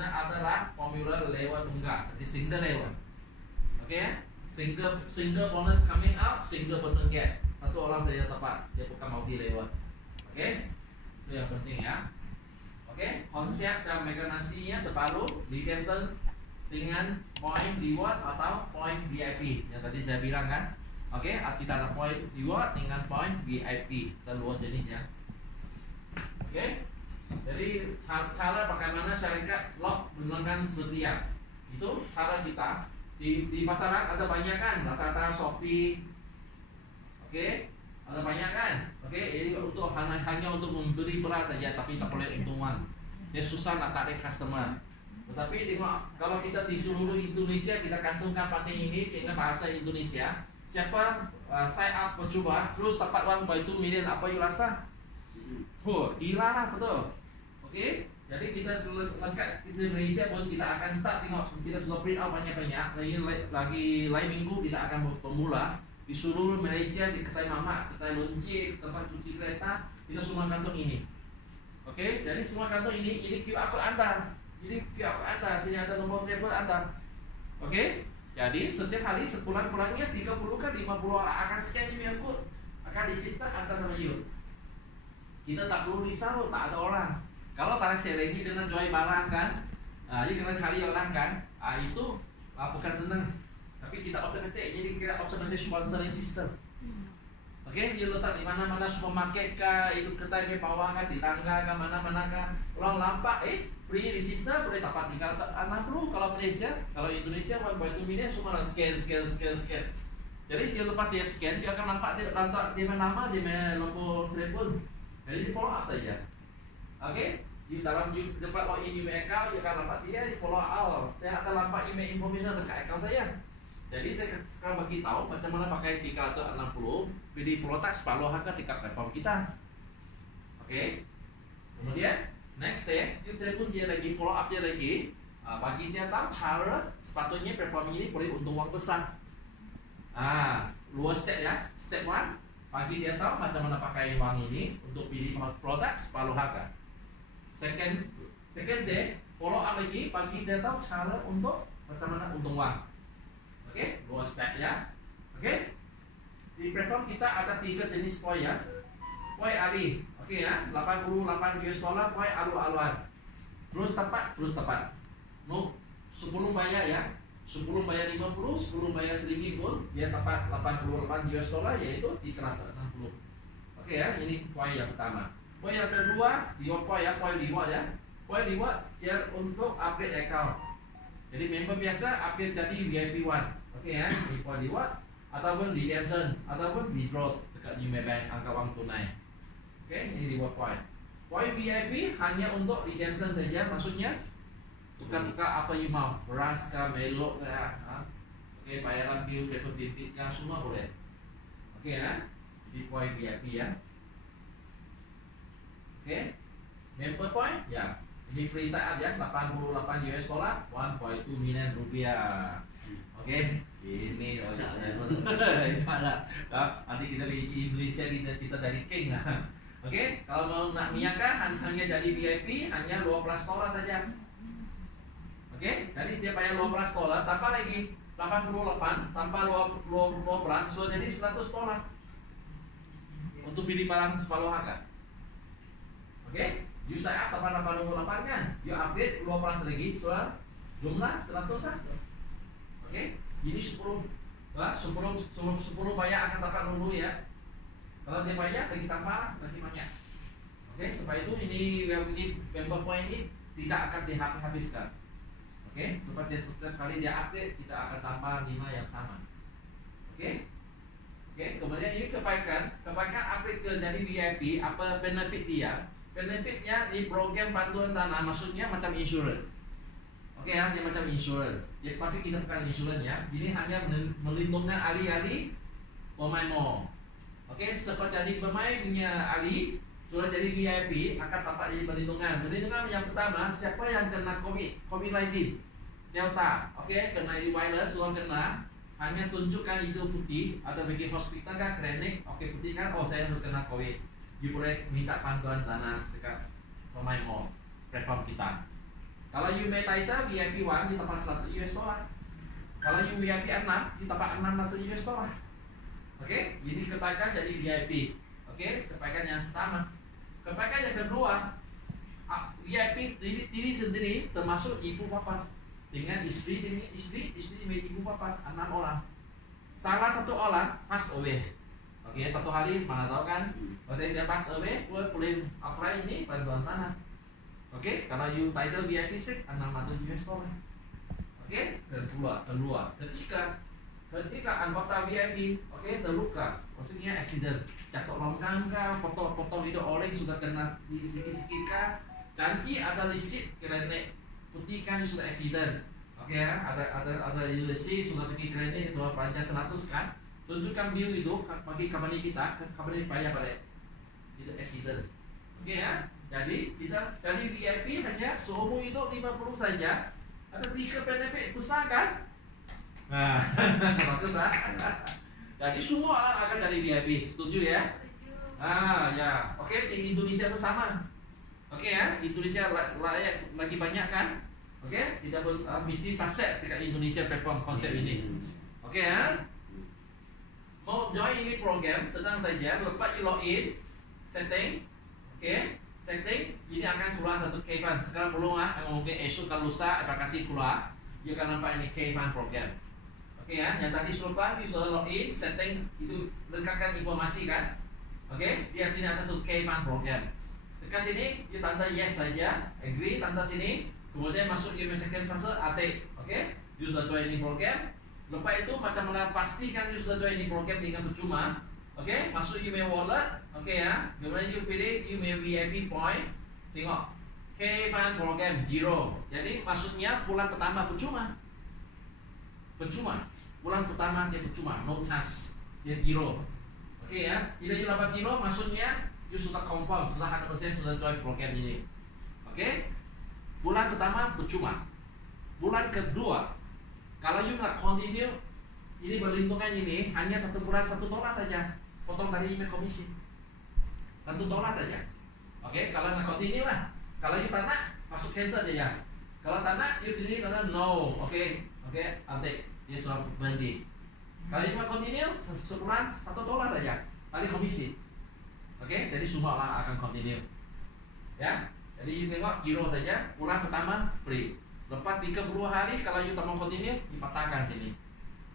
ini adalah formula level tunggal, jadi single level. Oke, single bonus coming out, single person get. Satu orang saja tepat, dia bukan multi level. Oke, itu yang penting ya. Oke, konsep dan mekanismenya terbaru redemption dengan point reward atau point VIP yang tadi saya bilang kan. Oke, kita ada point reward dengan point VIP, dua jenisnya. Oke, jadi cara bagaimana syarikat lock menggunakan setia itu cara kita di pasaran ada banyak kan, Lazada, Shopee. Oke, ada banyak kan. Oke, ini untuk hanya untuk membeli beras saja, tapi tak boleh untungan. Dia susah nak tarik customer. Tetapi tengok, kalau kita di seluruh Indonesia kita kantongkan penting ini dengan bahasa Indonesia. Siapa sign up mencoba terus dapat 1.2 million, apa you rasa? Gila lah, betul. Oke, jadi kita lengkap di Indonesia pun kita akan start tengok, kita sudah print out banyak-banyak. Lagi lain minggu kita akan pemula di seluruh Malaysia, di kedai mamak, kedai lonceng, tempat cuci kereta, kita semua kantong ini. Oke, jadi semua kantong ini QR code antar. Jadi QR code antar, sini ada nomor telepon antar. Oke, jadi setiap hari sekurang-kurangnya 30 kan 50 akan scan QR code, akan disita antar sama you. Kita tak perlu risau, tak ada orang. Kalau tarik selengi dengan jual barang kan, ini dengan cari orang kan, itu bukan senang. Tapi kita otomatis, jadi kita otomatis sponsoring system. Oke, dia letak di mana-mana supermarket kah, itu kedai ke bawah kah, di tangga kah, mana-mana kah. Orang lampak, free di sistem boleh dapat tinggal 60 kalau Malaysia, kalau Indonesia 1.2 million semua scan. Jadi dia lepas dia scan, dia akan nampak dia nama, dia nombor telefon. Jadi di follow up saja. Oke, di dalam dapat login email account, dia akan nampak dia di follow up. Saya akan nampak email information terkait account saya. Jadi saya sekarang bagi tahu macam mana pakai 360 pilih produk separuh harga tingkat platform kita. Oke. Kemudian next step, dia telepon dia lagi, follow up dia lagi, bagi dia tahu cara sepatutnya platform ini boleh untung uang besar. Dua step ya. Step 1, bagi dia tahu macam mana pakai uang ini untuk pilih produk separuh harga. Second day, follow up lagi, bagi dia tahu cara untuk macam mana untung uang. Oke, dua step ya. Oke, di platform kita ada 3 jenis poin ya. Poin Ali, oke ya, 88 US dollar, poin alu-aluan. Terus tepat. No, 10 bayar ya. 10 bayar 50, 10 bayar 1000 pun dia tepat 88 US dollar, yaitu 360. Oke ya, ini poin yang pertama. Poin yang kedua, reward poin ya, poin reward ya. Poin reward dia untuk upgrade account. Jadi member biasa upgrade jadi VIP 1. Oke ya, di poin reward ataupun redemption ataupun withdraw dekat New Bank angka uang tunai. Oke, ini reward point. Poin VIP hanya untuk redemption saja, maksudnya tukar-tukar apa yang mau, beras kah, melok kah, oke, bayaran bill, telepon bimbit kah, semua boleh. Oke ya, di poin VIP ya. Oke, member point ya, ini free saat ya, 88 US dollar, 1.2 million rupiah. Oke, ini nanti kita di Indonesia kita dari king lah. Oke, kalau mau nak miakan hanya jadi VIP hanya 12 dolar saja. Oke, jadi dia bayar 12 dolar tanpa lagi 88 tanpa 12 so jadi 100 dolar untuk pilih barang separuh harga. Oke, you sign up tanpa 88 kan, you upgrade 12 lagi soal jumlah 100 saja. Oke, jadi 10 bayar akan dapat dulu ya. Kalau dia bayar lagi tambah lagi banyak. Oke, supaya itu ini member point ini tidak akan dihabiskan. Oke, supaya setiap kali dia update kita akan tambah 5 yang sama. Oke, kemudian ini kebaikan update ke dari VIP, apa benefit dia? Benefitnya di program bantuan dana, maksudnya macam insurance. Oke ya, dia macam insurance. Jadi tapi kita bukan insurance ya. Ini hanya melindungi ahli-ahli pemain mall. Oke, seperti jadi pemain punya ahli sudah jadi VIP akan dapat jadi perlindungan. Perlindungan yang pertama, siapa yang kena COVID-19 Delta, oke, kena virus, sudah kena, hanya tunjukkan itu putih atau pergi hospital kan, klinik, oke putih kan, oh saya sudah kena COVID. Dia boleh minta bantuan dana dekat pemain mall platform kita. Kalau you may title VIP 1 di tempat 100 US dollar. Kalau you VIP 6 di tempat 600 US dollar. Oke, jadi kebaikan jadi VIP. Oke, kebaikan yang pertama. Kebaikan yang kedua, VIP diri sendiri termasuk ibu bapa dengan istri ibu bapa 6 orang. Salah satu orang pass away. Oke, satu hari mana tahu kan? Kalau dia pass away, boleh apply ini bantuan tanah. Oke, kalau you title VIP 6 600 US dollar. Oke, kedua, ketika anggota VIP, oke, terluka, maksudnya accident, jatuh longgang kah, potong itu orang sudah kena di sikit-sikit kah, janji ada receipt klinik, buktikan sudah accident, oke ya, ada receipt sudah pergi klinik, sudah belanja 100 kan, tunjukkan bill itu bagi company kita, company bayar balik, itu accident, oke ya. Jadi kita dari VIP hanya seumur hidup 50 saja. Ada 3 benefit besar kan? Nah, bagus lah. Jadi semua orang akan dari VIP, setuju ya? Ya, oke, di Indonesia bersama. Oke ya, Indonesia lagi banyak kan? Oke, kita mesti sukses ketika Indonesia perform konsep ini. Oke ya? Mau join ini program, sedang saja, lepas login, setting, oke? Setting, ini akan keluar satu K-Fund. Sekarang belum mungkin esok kalau lusa aplikasi keluar, you akan nampak ini K-Fund program. Oke ya, yang tadi sudah login, setting itu lekatkan informasi kan. Oke, di sini ada satu K-Fund program. Dekat sini, you tanda yes saja, agree, tanda sini, kemudian masuk ke second fase update. Oke, you sudah join ini program. Lepas itu macam mana pastikan you sudah join ini program dengan percuma. Oke, masuk email wallet, oke ya. Kemudian you pilih email VIP point. Tengok, K-Fund program 0. Jadi maksudnya bulan pertama percuma. Bulan pertama dia percuma, no chance. Dia 0. Oke ya. Bila you dapat 0 maksudnya you sudah confirm, sudah 100% sudah join program ini. Oke. Bulan pertama percuma. Bulan kedua, kalau you nggak continue, ini berlindungan ini hanya 1 bulan $1 saja. Potong dari email komisi $1 saja. Oke, kalau nak continue lah. Kalau you tak nak, masuk cancel saja. Kalau tak nak, you pilih tanda no. Oke, update. Dia sudah berhenti. Kalau you mau continue, sebulan $1 saja. Tadi komisi. Oke, jadi semua orang akan continue. Ya, jadi you tengok 0 saja. Bulan pertama free. Lepas 30 hari, kalau you tak mau continue, dipatahkan sini.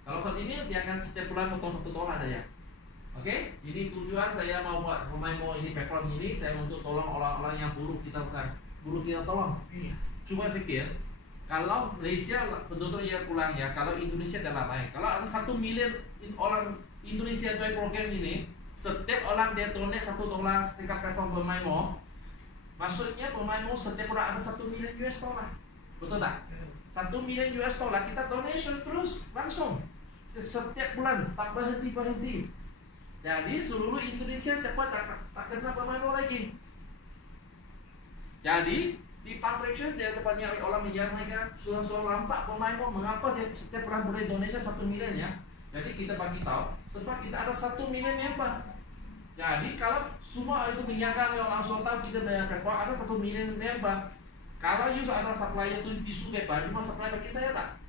Kalau continue, dia akan setiap bulan potong $1 saja. Oke, ini tujuan saya mau buat pemain mau ini perform ini saya untuk tolong orang-orang yang buruh kita bukan buruh kita tolong. Cuma pikir kalau Malaysia penduduk yang kurang ya, kalau Indonesia dah ramai. Kalau ada 1 million orang Indonesia join program ini, setiap orang dia donate $1 tingkat perform pemain mau. Maksudnya pemain mau setiap orang ada 1 million US dollar. Betul tak? 1 million US dollar kita donation terus langsung setiap bulan tak berhenti. Jadi seluruh Indonesia siapa tak kena pemain lagi. Jadi di publication dia tempatnya orang menyampaikan suara-suara lampak pemain mengapa dia setiap orang boleh donasi 1 million ya. Jadi kita bagi tahu sebab kita ada 1 million member. Jadi kalau semua itu menyangka orang langsung tahu kita perform ada 1 million member. Kalau you ada supplier itu di sungai baru mau supply bagi saya tak?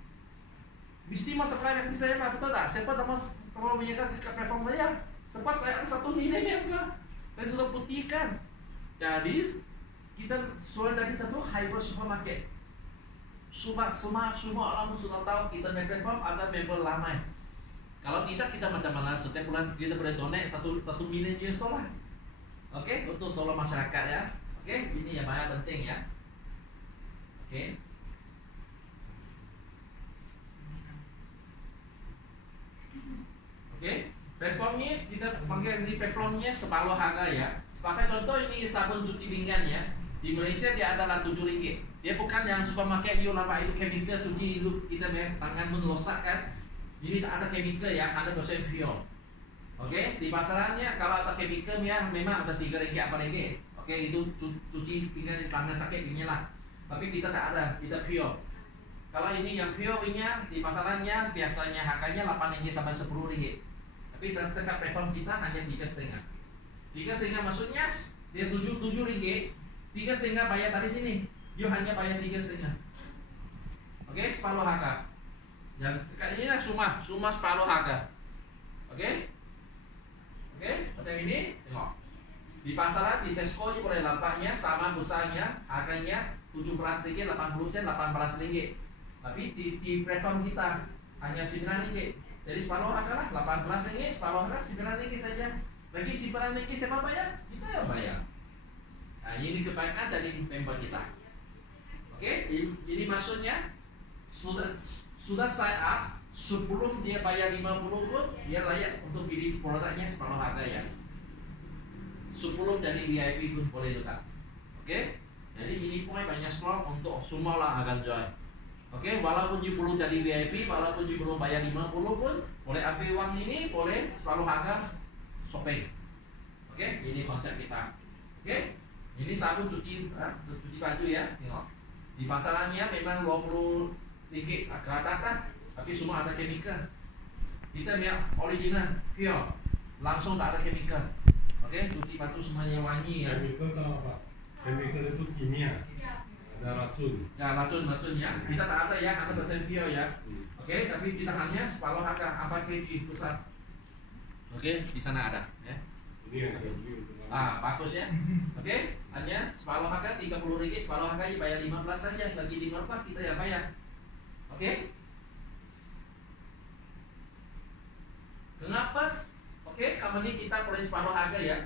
Mesti mau supply bagi saya tak, betul tak? Siapa tak mau menyangka kita perform saya? Sebab saya ada 1 million member. Saya sudah buktikan. Jadi kita sudah dari satu hyper supermarket. Semua orang sudah tahu kita perform ada member lama. Kalau kita macam mana setiap bulan kita boleh donate 1 million US dollar. Oke, untuk tolong masyarakat ya. Oke, ini yang paling penting ya. Oke. Performnya kita panggil ini performnya separuh harga ya. Sebagai contoh ini sabun cuci pinggan ya. Di Malaysia dia adalah RM7. Dia bukan yang supermarket you nampak itu chemical cuci itu kita tangan melosak kan. Ini tak ada chemical ya, 100% pure. Oke, di pasarannya kalau ada chemical ya memang ada RM3 apa lagi. Oke, itu cuci pinggan di tangan sakit ini lah. Tapi kita tak ada, kita pure. Kalau ini yang pure-nya di pasarannya biasanya harganya RM8 sampai RM10. Tapi tetap perform kita hanya 3,5. 3,5 maksudnya dia RM7, 3,5 bayar dari sini. you hanya bayar 3,5. Oke, separuh harga. Yang ini lah suma separuh harga. Oke, macam ini, tengok. Di pasaran, di Tesco ini boleh lampaknya sama besarnya, harganya 17 ringgit, 80 sen, 18 ringgit. Tapi di platform kita hanya 9 ringgit. Jadi separuh harga lah, 18 ringgit, separuh harga 9 ringgit saja. Lagi 9 ringgit siapa bayar? Kita yang bayar. Nah, ini kebaikan dari member kita. Oke, ini maksudnya sudah sign up sebelum dia bayar 50 pun dia layak untuk beli produknya separuh harga ya. Sebelum jadi VIP pun boleh juga. Oke, jadi ini poin banyak strong untuk semua lah akan join. Oke, walaupun you belum jadi VIP, walaupun you belum bayar 50 pun boleh ambil uang ini, boleh separuh harga shopping. Oke, ini konsep kita. Oke, ini sabun cuci baju ya, tengok. Di pasarannya memang 20 ringgit ke atas lah, tapi semua ada chemical. Kita punya original, pure, langsung tak ada chemical. Oke, cuci baju semuanya wangi ya. Chemical tahu apa? Chemical itu kimia, ada racun. Ya, racun ya. Kita tak ada ya, 100% pure ya. Oke, tapi kita hanya separuh harga, 4 kg besar. Oke, di sana ada ya. Ini yang saya beli untuk Bagus ya. Oke, hanya separuh harga 30 ringgit, separuh harga bayar 15 saja, bagi 15 kita yang bayar. Oke. Kenapa? Oke, company kita boleh separuh harga ya.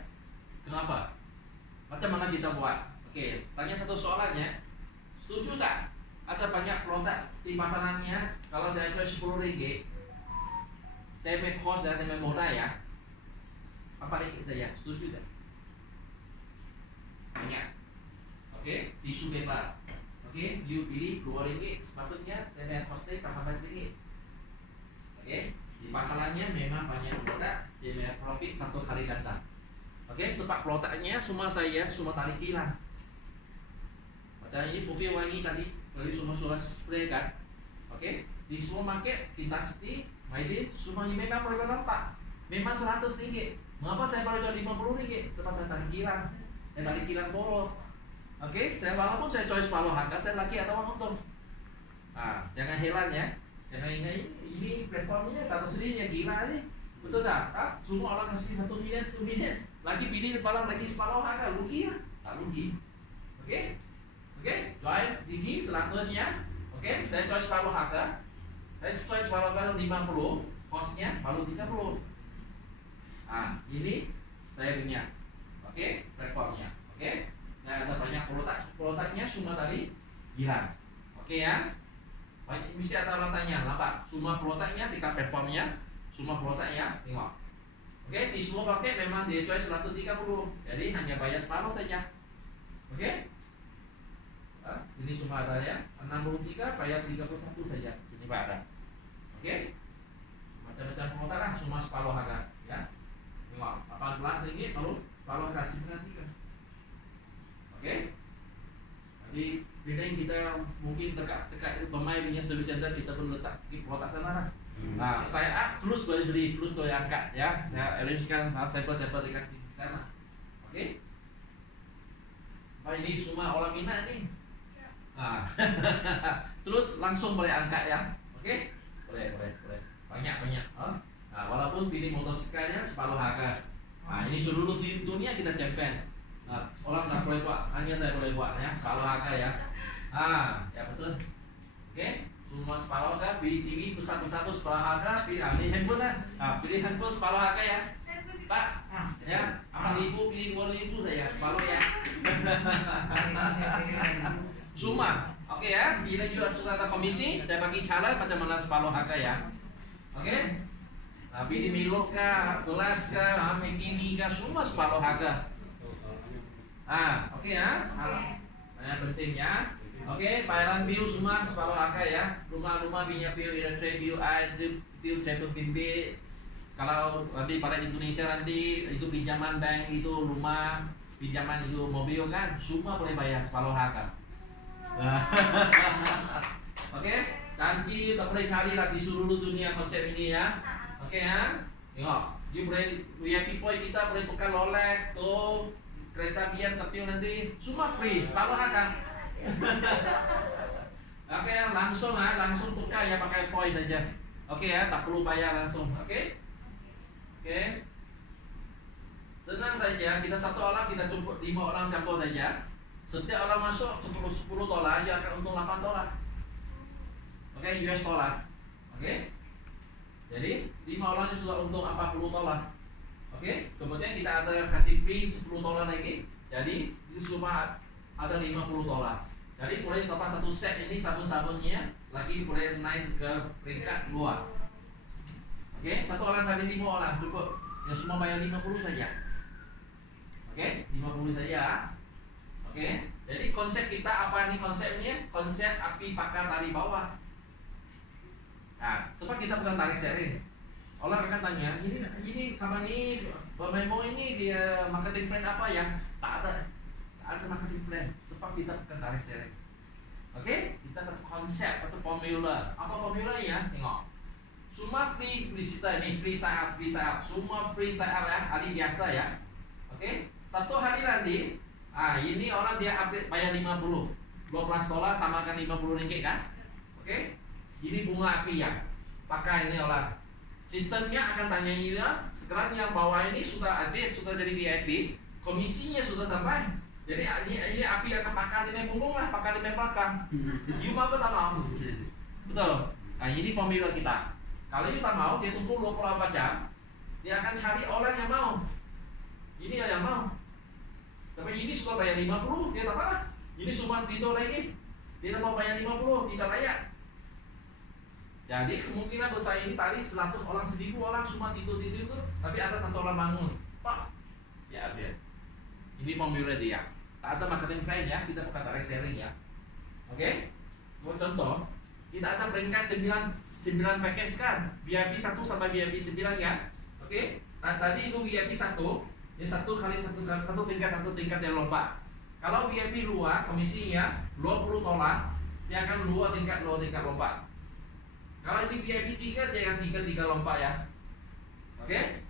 Kenapa? Macam mana kita buat? Oke, tanya satu soalannya. Setuju tak? Ada banyak produk di pasarannya, kalau saya jual 10 ringgit, saya make cost dan make murah ya. Apa ringgit saja? Setuju tak? Banyak. Oke, tisu bebas. Oke, you pilih 2 ringgit, sepatutnya saya bayar costnya tak sampai sedikit. Oke, di pasarannya memang banyak produk, dia bayar profit 1 kali ganda. Oke, sebab produknya semua saya semua tarik hilang. Macam ini perfume wangi tadi, dari semua spray kan. Oke, di semua market kita seti, Maidin, semuanya memang boleh nampak. Memang 100 ringgit. Mengapa saya baru jual 50 ringgit? Sebab saya tarik hilang. Saya tarik hilang polo. Oke, saya walaupun saya choice separuh harga, saya lagi ada uang untung. Jangan heran ya. Jangan ini platformnya kata sendiri ya, gila nih. Betul tak? Semua orang kasih 1 miliar, lagi pilih barang lagi separuh harga, rugi ya? Tak rugi. Oke, join tinggi selanjutnya. Oke, saya choice separuh harga. Saya choice separuh harga 50, costnya baru 30. Ini saya punya. Oke, platformnya. Oke. Nah, ada banyak produknya semua tadi hilang. Oke ya. Mesti ada orang tanya, apa? Semua produknya tingkat platformnya, semua produknya tengok. Oke, di semua paket memang dia choice 130. Jadi hanya bayar separuh saja. Oke. Ini semua ada ya. 63 bayar 31 saja. Ini ada. Oke. Macam-macam produk lah, semua separuh harga ya. Tengok, 18 ringgit baru separuh harga 93. Oke, jadi bedanya kita mungkin dekat pemain punya service center, kita pun letak sedikit produk sana lah. Saya terus beli terus angkat ya. Saya arrangekan sampel-sampel dekat di sana. Oke. Ini semua orang minat nih. Terus langsung boleh angkat ya. Oke. Boleh. Banyak. Walaupun pilih motorsiklenya separuh harga. Ini seluruh dunia kita champion. Orang tak boleh buat, hanya saya boleh buat ya, separuh harga ya. Ya betul. Oke, semua separuh harga, pilih TV besar-besar tuh separuh harga, pilih handphone lah. Pilih handphone separuh harga ya. Pak, ya, 4.000 pilih 2.000 saja, separuh ya. Semua, oke ya. Bila juga sudah ada komisi, saya bagi cara macam mana separuh harga ya. Oke. Tapi di Milo kah, gelas kah, Megini kah, semua separuh harga. Oke ya. Banyak pentingnya. Oke, bayaran bill semua separuh harga ya. Rumah-rumah punya bill, electric bill, air bill, telepon bimbit. Kalau nanti pada Indonesia nanti itu pinjaman bank, itu rumah, pinjaman itu mobil kan, semua boleh bayar separuh harga. Oke, janji tak boleh cari lah di seluruh dunia konsep ini ya. Oke ya. Tengok, you boleh VIP point kita boleh tukar Rolex tuh. Kereta biar tapi nanti semua free separuh harga. Oke, langsung langsung tukar ya pakai poin aja. Oke ya, tak perlu bayar langsung. Oke. Oke. Senang saja, kita satu orang kita cukup 5 orang campur saja. Setiap orang masuk 10 dolar, dia akan untung 8 dolar. Oke, US dollar. Oke. Jadi 5 orang sudah untung 40 dolar. Oke. Kemudian kita ada kasih free 10 dolar lagi. Jadi itu cuma ada 50 dolar. Jadi boleh dapat satu set ini sabun-sabunnya lagi boleh naik ke peringkat luar. Oke, satu orang sampai 5 orang cukup. Yang semua bayar 50 saja. Oke, 50 saja. Oke, jadi konsep kita apa nih konsepnya? Konsep api bakar dari bawah. Nah, sebab kita bukan tarik sharing. Orang akan tanya, ini company Memo ini dia marketing plan apa yang tak ada marketing plan. Sebab kita bukan tarik sharing. Oke, kita ada konsep atau formula. Apa formulanya? Tengok. Semua free visita ini, free sign up, semua free sign up ya, hari biasa ya. Oke, satu hari nanti, ini orang dia update bayar 50, 12 dolar samakan 50 ringgit kan? Oke, ini bunga api ya, pakai ini orang. Sistemnya akan tanya ini, sekarang yang bawah ini sudah aktif, sudah jadi VIP, komisinya sudah sampai. Jadi ini api akan pakai di punggung lah, pakai di belakang. You mau tak mau? Betul. Nah ini formula kita. Kalau you tak mau, dia tunggu 24 jam. Dia akan cari orang yang mau. Ini yang mau. Tapi ini sudah bayar 50, dia tak apa. Ini cuma tidur lagi. Dia tak mau bayar 50, tidak layak. Jadi kemungkinan besar ini tadi 100 orang, 1000 orang semua tidur itu, tapi ada satu orang bangun. Pak, ya dia. Ini formula dia. Tak ada marketing plan ya, kita bukan tarik sharing ya. Oke? Buat contoh, kita ada peringkat 9 package kan, VIP 1 sampai VIP 9 ya. Oke? Nah tadi itu VIP 1, ya satu tingkat yang lompat. Kalau VIP luar, komisinya 20 dolar, dia akan dua tingkat lompat. Kalau ini VIP 3, dia akan 3 lompat ya. Oke?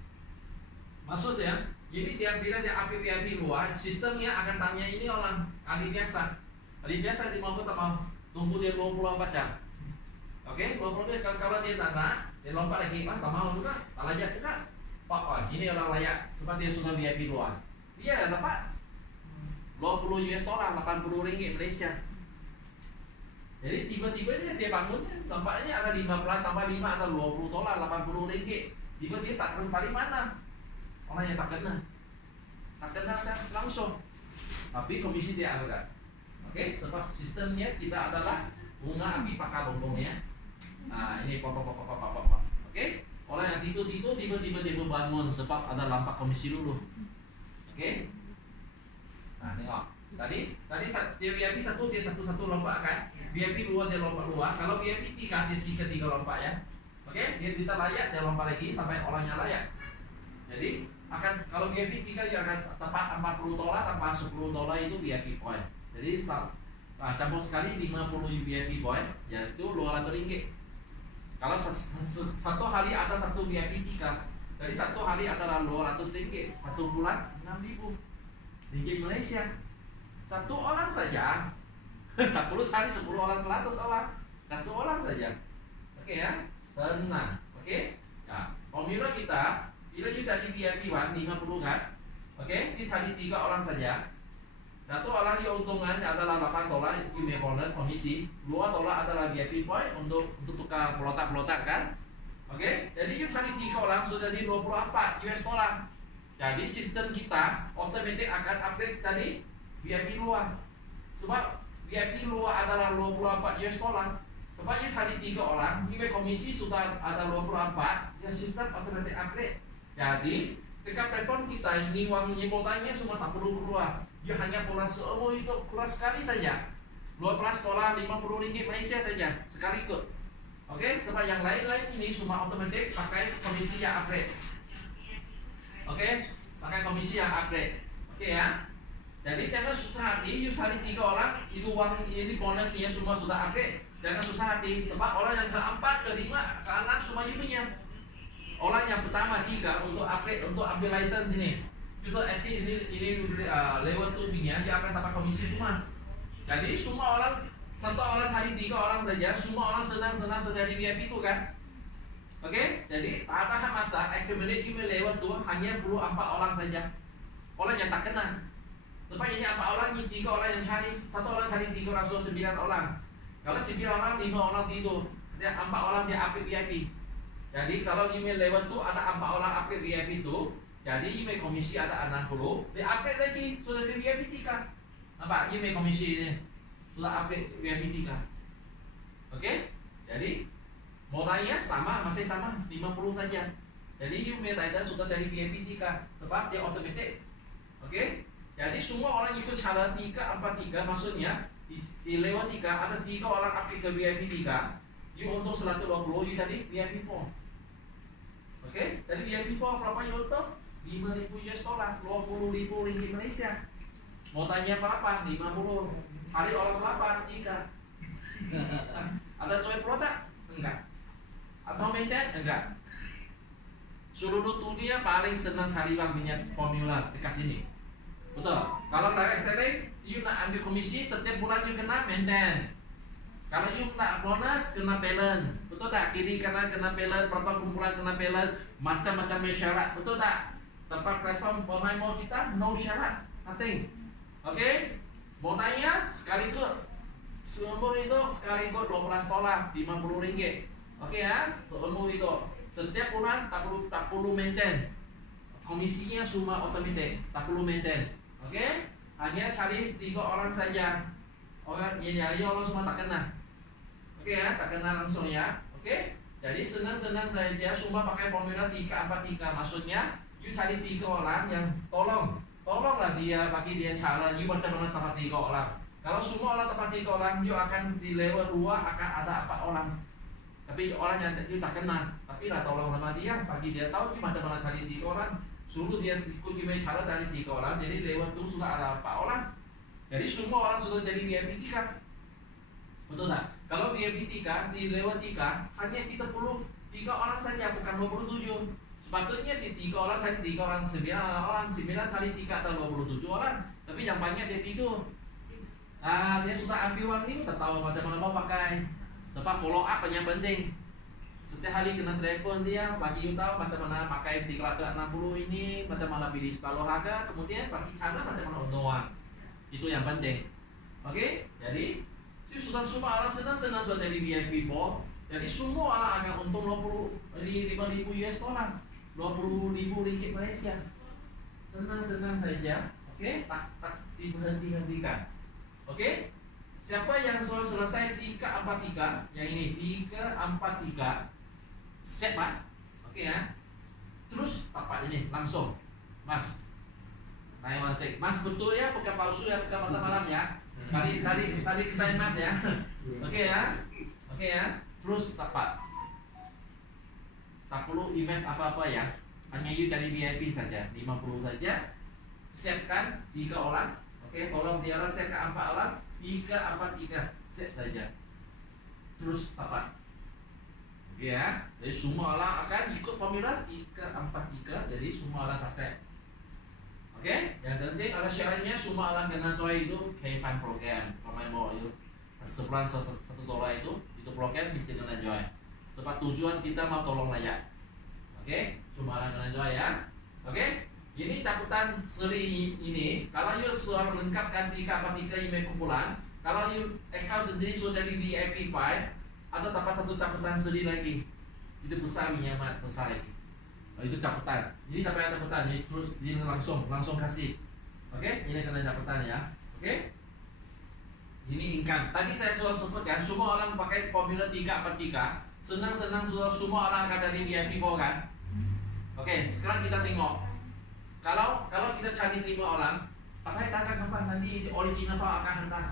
Maksudnya, jadi dia bilang dia api VIP luar, sistemnya akan tanya ini orang ahli biasa. Ahli biasa dia mau tak mau, tunggu dia 24 jam. Oke, 24 jam kalau dia tak nak, dia lompat lagi, tak mau juga, tak layak juga. Pak, ini orang layak, sebab dia sudah VIP luar. Dia dapat 20 US dollar, 80 ringgit Malaysia. Jadi tiba-tiba dia bangun, nampaknya ada 15 tambah 5 ada 20 dolar, 80 ringgit. Tiba-tiba tak kembali mana? Orang yang tak kena kan langsung. Tapi komisi dia ada. Oke, sebab sistemnya kita adalah bunga api pakar bongbongnya. Nah, ini pop. Oke, orang yang tidur tiba-tiba dia bangun sebab ada lampak komisi dulu. Oke. Nah, tengok. Tadi dia VIP 1 dia satu lompat kan. VIP 2 dia lompat luar. Kalau VIP 3 dia 3 lompat ya. Oke, dia tidak layak dia lompat lagi sampai orangnya layak. Jadi akan kalau VIP 3 dia akan tepat 40 dolar tambah 10 dolar itu VIP point. Jadi campur sekali 50 VIP point yaitu 200 ringgit. Kalau satu hari ada satu VIP 3, jadi satu hari adalah 200 ringgit, satu bulan 6.000 ringgit Malaysia. Satu orang saja. Tak perlu sehari 10 orang, 100 orang. Satu orang saja. Oke ya, senang. Oke. Ya, formula kita bila you tadi VIP 1 50 kan. Oke, you cari 3 orang saja. Satu orang yang untungannya adalah 8 dolar you may bonus komisi. 2 dolar adalah VIP point untuk tukar pelotak kan. Oke, jadi you cari 3 orang sudah jadi 24 US dollar. Jadi sistem kita otomatis akan update tadi VIP luar. Sebab VIP luar adalah 24 US dollar. Sebab you cari 3 orang, you may komisi sudah ada 24, ya sistem otomatis update. Jadi, ketika platform kita ini uang nyimpulkannya semua tak perlu keluar. Dia hanya pulang seumur hidup, keluar sekali saja. 12 dolar 50 ringgit Malaysia saja, sekali ikut. Oke, sebab yang lain-lain ini semua otomatis pakai komisi yang upgrade. Oke, pakai komisi yang upgrade. Oke ya. Jadi jangan susah hati, you cari 3 orang, itu uang ini bonus dia semua sudah upgrade. Jangan susah hati, sebab orang yang keempat, kelima, keenam semua you punya. Orang yang pertama 3 untuk upgrade, untuk ambil license ini. User active ini level 2 nya dia akan dapat komisi semua. Jadi semua orang, satu orang cari 3 orang saja, semua orang senang-senang jadi VIP itu kan. Oke, jadi tahan masa accumulate email lewat tuh hanya perlu 4 orang saja. Orang yang tak kena. Sebab ini 4 orang, ini 3 orang yang cari, satu orang cari 3 orang, so 9 orang. Kalau 9 orang, 5 orang tidur, 4 orang dia upgrade VIP. Jadi kalau email lewat tuh ada 4 orang upgrade VIP itu, jadi email komisi ada 60, dia upgrade lagi sudah jadi VIP 3. Nampak email komisi ini sudah upgrade VIP 3. Oke, jadi modalnya sama, masih sama 50 saja. Jadi email title sudah dari VIP 3 sebab dia otomatis. Oke, jadi semua orang ikut cara 3, 4, 3, maksudnya di lewat 3 ada 3 orang upgrade ke VIP 3. You untung 120, you jadi VIP 4. Oke, jadi VIP 4 berapa you untung? 5.000 US dollar, 20.000 ringgit Malaysia. Mau tanya berapa? 50. Hari orang berapa? 3. Ada join produk? Enggak. Atau maintain? Enggak. Seluruh dunia paling senang cari bank minyak formula dekat sini. Betul. Kalau direct selling, you nak ambil komisi setiap bulan you kena maintain. Kalau you nak bonus kena balance. Betul tak? Kiri kanan kena balance, berapa kumpulan kena balance, macam-macam syarat. Betul tak? Tempat platform pemain mau kita no syarat, nothing. Oke, mau tanya sekali ikut seumur itu sekali ikut 12 dolar, 50 ringgit. Oke ya, seumur itu setiap bulan tak perlu maintain. Komisinya semua otomatis, tak perlu maintain. Oke, hanya cari 3 orang saja. Orang yang nyari orang semua tak kena. Oke ya, tak kena langsung ya. Oke, jadi senang-senang saja semua pakai formula 343. Maksudnya you cari 3 orang yang tolonglah dia, bagi dia cara you macam mana tempat 3 orang. Kalau semua orang tempat 3 orang, you akan di level 2 akan ada 4 orang. Tapi orang yang you tak kenal, tapi lah tolong sama dia, bagi dia tahu you macam mana cari 3 orang. Suruh dia ikut email cara dari 3 orang, jadi level 2 sudah ada 4 orang. Jadi semua orang sudah jadi VIP 3. Betul tak? Kalau VIP 3 di level 3 hanya kita perlu 3 orang saja, bukan 27. Sepatutnya di 3 orang cari 3 orang, 9 orang, 9 cari 3 atau 27 orang. Tapi yang banyak dia tidur. Dia sudah ambil uang ini, tak tahu macam mana mau pakai. Sebab follow up yang penting. Setiap hari kena telepon dia, bagi you tahu macam mana pakai 360 ini, macam mana pilih separuh harga, kemudian bagi sana macam mana untung uang. Itu yang penting. Oke, jadi sudah semua orang senang-senang sudah jadi VIP 4. Jadi semua orang akan untung 5.000 US dollar. 20.000 ringgit Malaysia. Senang-senang saja. Oke, tak diberhenti-hentikan. Oke, siapa yang sudah selesai 343, yang ini 343, set lah. Oke ya. Terus tapak ini langsung, Mas. Nah, Mas betul ya, bukan palsu ya, bukan masa malam ya. Tadi kita Mas ya. Oke ya. Oke ya. Terus tapak. Tak perlu invest apa-apa ya. Hanya you cari VIP saja, 50 saja. Siapkan 3 orang. Oke, tolong dia siapkan 4 orang. 343 set saja. Terus tapak. Oke ya. Jadi semua orang akan ikut formula 343. Jadi semua orang sukses. Oke, yang penting ada syaratnya semua orang kena join itu K5 program. Pemain mau itu sebulan $1 itu program mesti kena join. Sebab tujuan kita mau tolong layak. Oke, semua orang kena join ya. Oke, ini cakutan seri ini. Kalau you sudah melengkapkan 343 email kumpulan, kalau you account sendiri sudah di VIP 5, ada dapat satu cakutan seri lagi. Itu besar minyak besar lagi. Itu cakutan. Ini dapat cakutan, ini terus ini langsung kasih. Oke, ini kena cakutan ya. Oke. Ini income. Tadi saya sudah sebutkan semua orang pakai formula 343. Senang-senang sudah semua orang akan dari VIP 4 kan. Oke, sekarang kita tengok. Kalau kita cari 5 orang, pakai tanda kapan nanti original file akan hantar.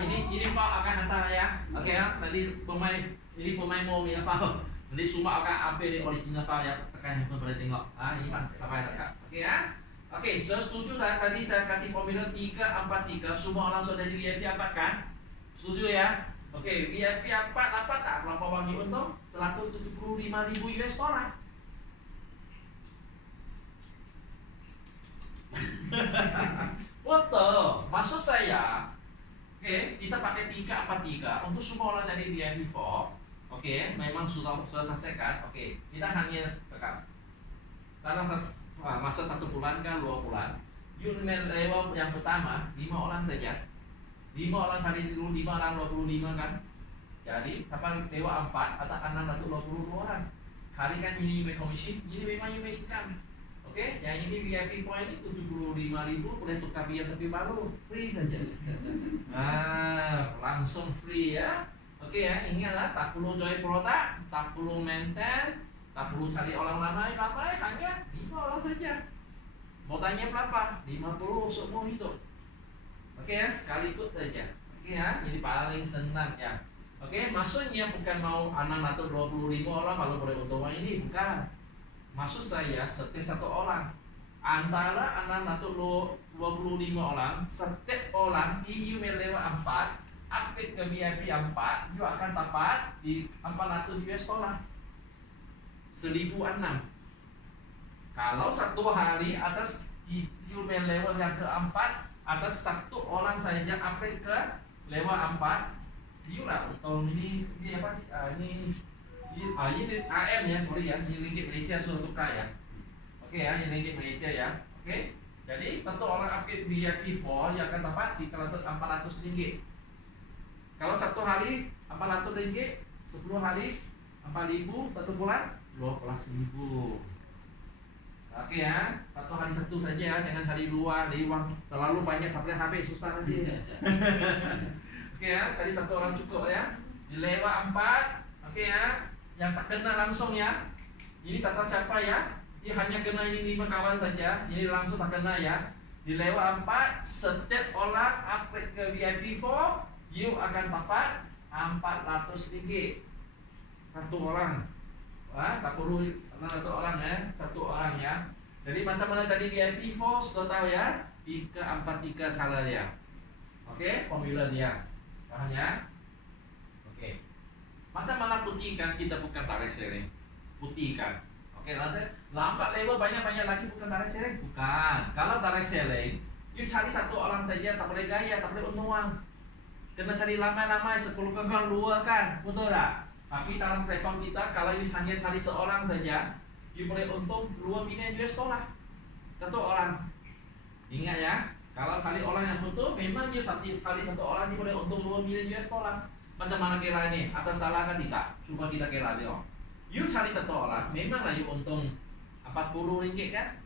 Ini file akan hantar ya. Oke ya, nanti pemain mau minta file. Nanti semua akan ambil di original file ya. Tekan handphone boleh tengok. Ini apa yang tekan. Oke ya. Oke, saya setuju dah. Tadi saya kasih formula 343. Semua orang sudah di VIP 4 kan? Setuju ya? Oke, VIP 4 dapat tak? Berapa uang untung? 175.000 US dollar. Betul. Maksud saya Oke, kita pakai 343 untuk semua orang dari VIP 4. Oke, memang sudah selesaikan. Oke, kita hanya tekan. Karena masa 1 bulan kan 2 bulan. Lewat yang pertama 5 orang saja. 5 orang cari dulu 5 orang 25 kan. Jadi kapan lewat 4 atau 622 orang. Kalikan ini komisi, ini memang income. Oke, yang ini VIP point ini 75.000 boleh tukar biaya tapi baru free saja. Langsung free ya. Oke ya, ingatlah tak perlu join produk, tak perlu maintain, tak perlu cari orang ramai, hanya 5 orang saja. Mau tanya berapa? 50 semua hidup. Oke ya, sekali ikut saja. Oke ya, ini paling senang ya. Oke, maksudnya bukan mau anak atau 25 orang kalau boleh untung ini, bukan. Maksud saya setiap 1 orang antara anak atau 25 orang, setiap orang you melewat 4, upgrade ke VIP 4, you akan dapat di 400 US dollar 1006. Kalau 1 hari atas you melewat yang keempat, atas 1 orang saja upgrade ke lewat 4, you lah untung ini apa? Ini AM ya, sorry ya, ini ringgit Malaysia sudah tukar ya. Oke ya, ini ringgit Malaysia ya. Oke, jadi 1 orang upgrade VIP 4 yang akan dapat di 400 ringgit. Kalau 1 hari 400 ringgit, 10 hari 4.000, 1 bulan 12.000. Oke ya, 1 hari 1 saja ya, jangan cari luar, terlalu banyak habis susah nanti. Oke ya, cari 1 orang cukup ya. Dilewat 4, oke ya. Yang tak kena langsung ya. Ini tak tahu siapa ya. Ini hanya kena ini 5 kawan saja. Ini langsung tak kena ya. Dilewat 4, setiap orang upgrade ke VIP 4, you akan dapat 400 ringgit 1 orang. Tak perlu 1 orang ya, 1 orang ya. Jadi macam mana tadi VIP 4 sudah tahu ya. 343 salah dia. Oke, formula dia. Paham ya? Oke. Macam mana putihkan, kita bukan tarik sharing. Putihkan. Oke, nanti lambat lewat banyak-banyak lagi bukan tarik sharing. Bukan. Kalau tarik sharing, you cari 1 orang saja, tak boleh gaya, tak boleh untung. Kena cari lama-lama 10 kan 2 kan. Betul tak? Tapi dalam platform kita, kalau you hanya cari 1 orang saja, you boleh untung 2 million US dollar 1 orang. Ingat ya, kalau cari orang yang betul, memang you cari 1 orang, you boleh untung 2 million US dollar. Macam mana kira ini? Atau salah kan tidak? Coba kita kira dia. You cari 1 orang, memanglah you untung 40 ringgit kan?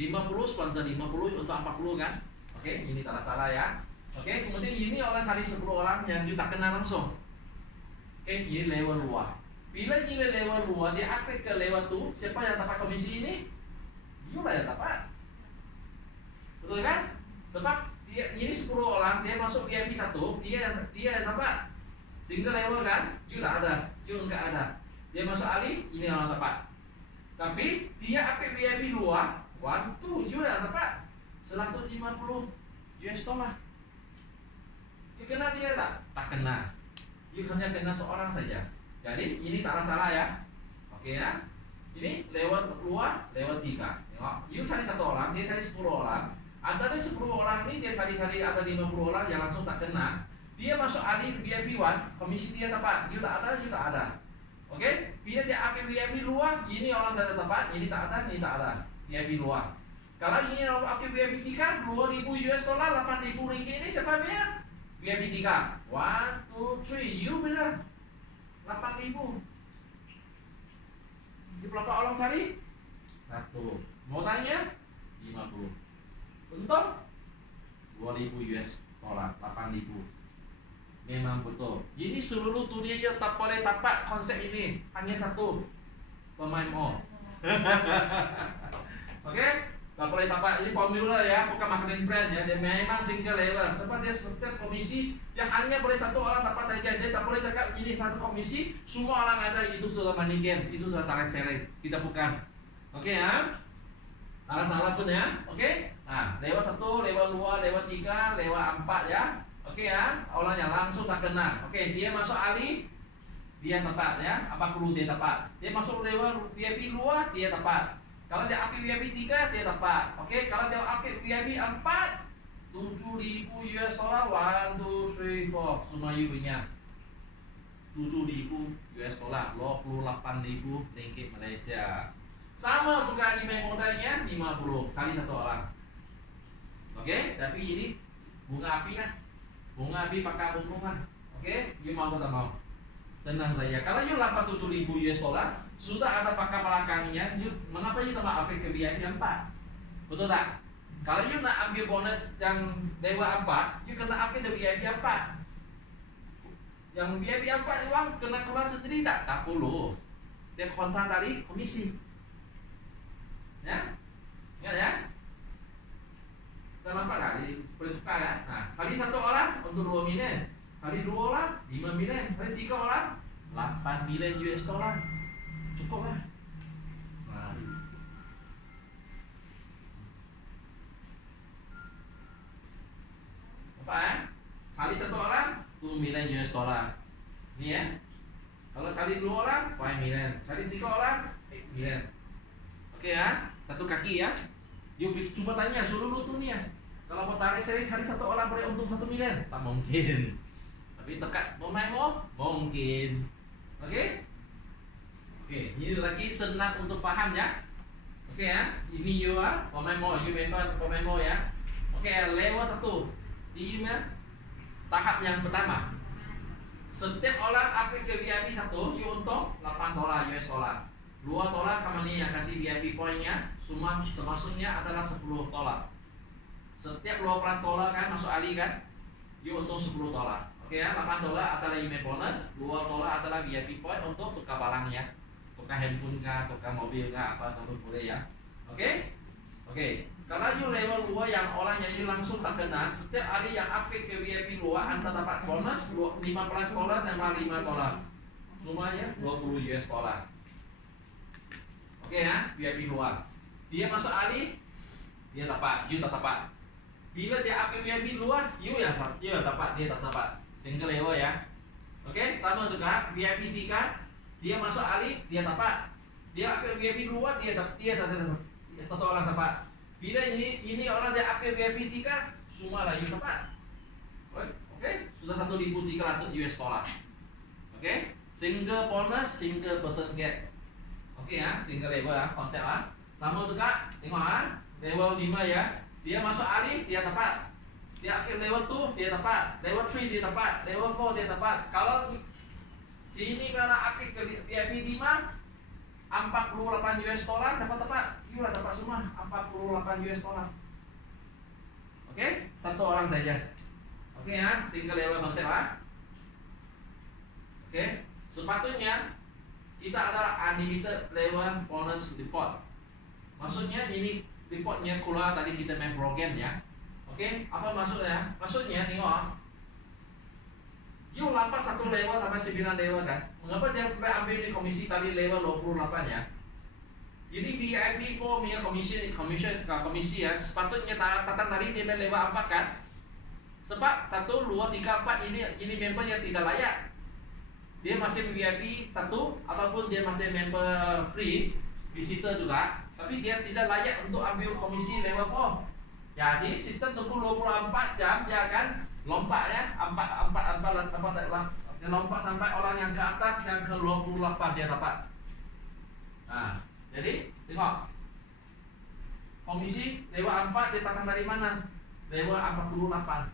50 sponsor 50 untuk 40 kan? Oke, ini tak salah ya. Oke, kemudian ini orang cari 10 orang yang you tak kenal langsung. Oke, ini lewat luar. Bila ini lewat luar, dia upgrade ke lewat tu, siapa yang dapat komisi ini? You lah yang dapat. Betul kan? Sebab dia ini 10 orang, dia masuk VIP 1, dia yang dapat. Single level kan, you tak ada, you enggak ada. Dia masuk Ali, ini orang dapat. Tapi dia upgrade VIP luar, 1, 2, you yang dapat 150 US dollar. You kena dia tak? Tak kena. You hanya kena seorang saja. Jadi ini tak salah ya. Oke ya. Ini lewat luar, lewat 3. Tengok, you cari 1 orang, dia cari 10 orang. Antara 10 orang ini dia cari-cari ada 50 orang yang langsung tak kena. Dia masuk Ali VIP 1, komisi dia dapat. You tak ada, you tak ada. Oke? Bila dia ambil VIP luar, ini orang saja dapat, ini tak ada, ini tak ada. VIP luar. Kalau ini orang ambil VIP 3, 2.000 US dollar, 8.000 ringgit ini siapa bayar? VIP 3. 1, 2, 3, you bayar 8.000. Di berapa orang cari? 1. Mau tanya? 50. Untung 2.000 US dollar, 8.000. Memang betul. Ini seluruh dunia tak boleh dapat konsep ini. Hanya 1 pemain mau. Oke? Tak boleh dapat. Ini formula ya, bukan marketing brand ya. Dia memang single level. Sebab dia setiap komisi, dia hanya boleh 1 orang dapat saja. Dia tak boleh cakap ini 1 komisi, semua orang ada. Itu sudah money game. Itu sudah tarik sharing. Kita bukan. Oke ya? Ada salah pun ya. Oke? Nah, lewat 1, lewat 2, lewat 3, lewat 4 ya. Oke ya, orangnya langsung tak kena. Oke, dia masuk Ali, dia tepat ya. Apa perlu dia tepat? Dia masuk lewat VIP luar, dia tepat. Kalau dia aktif VIP 3, dia tepat. Oke, kalau dia aktif VIP 4, 7.000 US dollar. 1, 2, 3, 4. Semua you punya 7.000 US dollar. 28.000 ringgit Malaysia. Sama tukar email modalnya 50 kali satu orang. Oke, tapi ini bunga api lah. Bunga api pakai bunga. Oke, you mau atau mau? Tenang saja. Kalau you 87.000 US dollar, sudah ada pakai belakangnya. You, mengapa you tambah api ke VIP 4? Betul tak? Kalau you nak ambil bonus yang dewa 4, you kena api ke VIP 4. Yang VIP 4 uang kena keluar sendiri tak? Tak perlu. Dia kontrak dari komisi. Ya? Ingat ya? Kita nampak kali pertukar kan? Nah, kali satu orang untuk 2 million, kali 2 orang 5 million, kali 3 orang 8 million US dollar. Cukup lah. Nah. Apa ya? Kali satu orang 2 million US dollar. Ni ya. Kalau kali 2 orang 5 million, kali 3 orang 8 million. Oke ya, satu kaki ya. Yuk coba tanya seluruh tuh nih ya. Kalau mau tarik sering cari satu orang boleh untung 1 million? Tak mungkin. Tapi tekat pemain mau? Mungkin. Oke? Oke, ini lagi senang untuk faham ya. Oke ya, ini you ah, pemain mau, you member pemain mau ya. Oke, level 1. Di tahap yang pertama. Setiap orang upgrade ke VIP 1, you untung 8 dolar US dollar. 2 dolar company yang kasih VIP poinnya, semua termasuknya adalah 10 dolar. Setiap 12 dolar kan masuk Ali kan, you untung 10 dolar. Oke ya, 8 dolar adalah email bonus, 2 dolar adalah VIP point untuk tukar barangnya, tukar handphone kah, tukar mobil kah, apa tentu boleh ya. Oke, oke. Kalau you level 2 yang orang yang you langsung tak kenal, setiap hari yang upgrade ke VIP 2, anda dapat bonus 15 dolar tambah 5 dolar, semuanya 20 US dollar. Oke ya, VIP 2. Dia masuk Ali, dia dapat, you tak dapat. Bila dia upgrade VIP 2, you yang dapat, dia tak dapat. Single level ya. Oke, sama juga VIP 3, dia masuk Ali, dia dapat. Dia upgrade VIP 2, dia satu orang dapat. Bila ini orang dia upgrade VIP 3, semua lah you dapat. Oke, sudah 1.300 US dollar. Oke, single bonus, single person get. Oke ya, single level ya, konsep ah. Sama juga, tengok ah, level 5 ya. Dia masuk Ali, dia dapat. Dia upgrade level 2, dia dapat. Level 3 dia dapat. Level 4 dia dapat. Kalau sini karena upgrade ke VIP 5, 48 US dollar, siapa dapat? You lah dapat semua, 48 US dollar. Oke, satu orang saja. Oke ya, single level konsep ah. Oke, sepatutnya kita ada unlimited level bonus report. Maksudnya ini reportnya keluar tadi kita main program ya. Oke, apa maksudnya? Maksudnya tengok, you lampas satu level sampai 9 level kan. Mengapa dia ambil di komisi tadi level 28 ya? Jadi VIP 4 punya komisi ya. Sepatutnya tatang tadi dia level 4 kan. Sebab 1, 2, 3, 4 ini member yang tidak layak. Dia masih VIP 1 ataupun dia masih member free visitor juga, tapi dia tidak layak untuk ambil komisi level 4. Jadi sistem tunggu 24 jam dia akan lompat ya, dia lompat sampai orang yang ke atas yang ke 28 dia dapat. Nah, jadi tengok komisi level 4 ditatang dari mana? Level 48.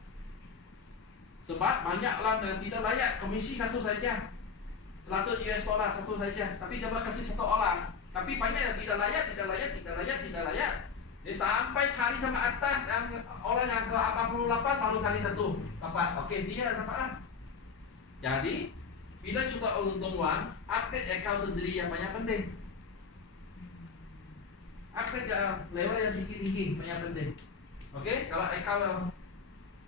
Sebab banyak orang yang tidak layak komisi satu saja, 100 US dollar satu saja, tapi dia kasih satu orang. Tapi banyak yang tidak layak. Dia sampai cari sama atas yang orang yang ke 48 baru cari satu dapat. Oke, dia dapat lah. Jadi bila sudah untung uang, upgrade account sendiri yang banyak penting. Upgrade level yang tinggi banyak penting. Oke, kalau account yang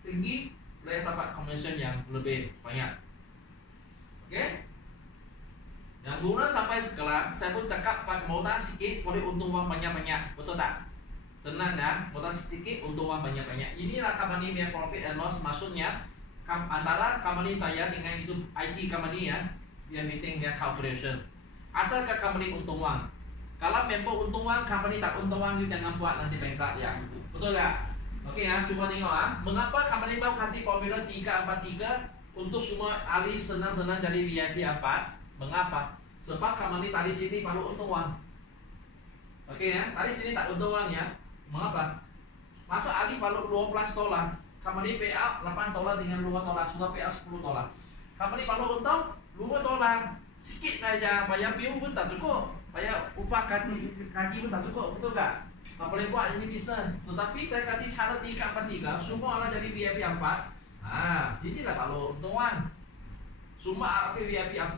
tinggi, boleh dapat commission yang lebih banyak. Oke. Yang guna sampai sekarang, saya pun cakap modal sedikit boleh untung uang banyak-banyak, betul tak? Senang ya, modal sedikit untung uang banyak-banyak. Inilah company punya profit and loss, maksudnya antara company saya dengan itu IT company ya, yang meeting dia calculation. Adakah company untung uang? Kalau member untung uang, company tak untung uang, jangan buat nanti bankrupt ya, betul tak? Oke ya, coba tengok ah. Mengapa company mau kasih formula 343 untuk semua ahli senang-senang jadi VIP 4? Mengapa? Sebab company tadi sini perlu untungan. Oke ya, tadi sini tak untungan ya. Mengapa? Masa ahli perlu $12, company pay out $8 dengan $2, sudah pay out $10. Company perlu untung $2. Sikit saja, bayar bill pun tak cukup, bayar upah gaji pun tak cukup, betul tak? Tak boleh buat ini bisa. Tetapi saya kasih cara 343, semua orang jadi VIP 4. Sinilah kalau untungan. Semua VIP 4,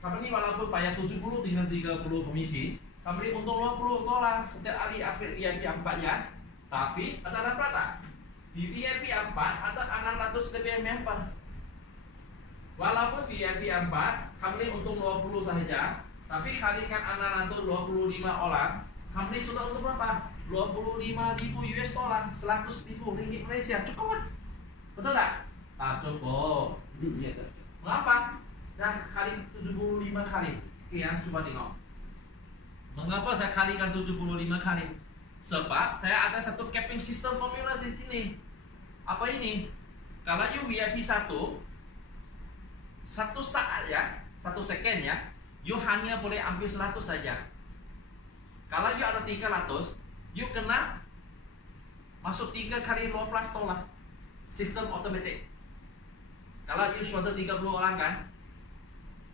company walaupun bayar 70 dengan 30 komisi, company untung $20 setiap hari upgrade VIP 4 ya. Tapi ada dapat tak? Di VIP 4 ada 600 lebih member. Walaupun VIP 4, company untung 20 saja, tapi kalikan 625 orang, company sudah untung berapa? 25.000 US dollar, 100.000 ringgit Malaysia, cukup kan? Betul tak? Tak cukup. Mengapa? Saya kali 75 kali. Oke ya, coba tengok. Mengapa saya kalikan 75 kali? Sebab saya ada satu capping system formula di sini. Apa ini? Kalau you VIP 1 saat ya, 1 second ya, you hanya boleh ambil 100 saja. Kalau you ada 300, you kena masuk 3 kali $12. Sistem otomatis. Kalau you sudah 30 orang kan,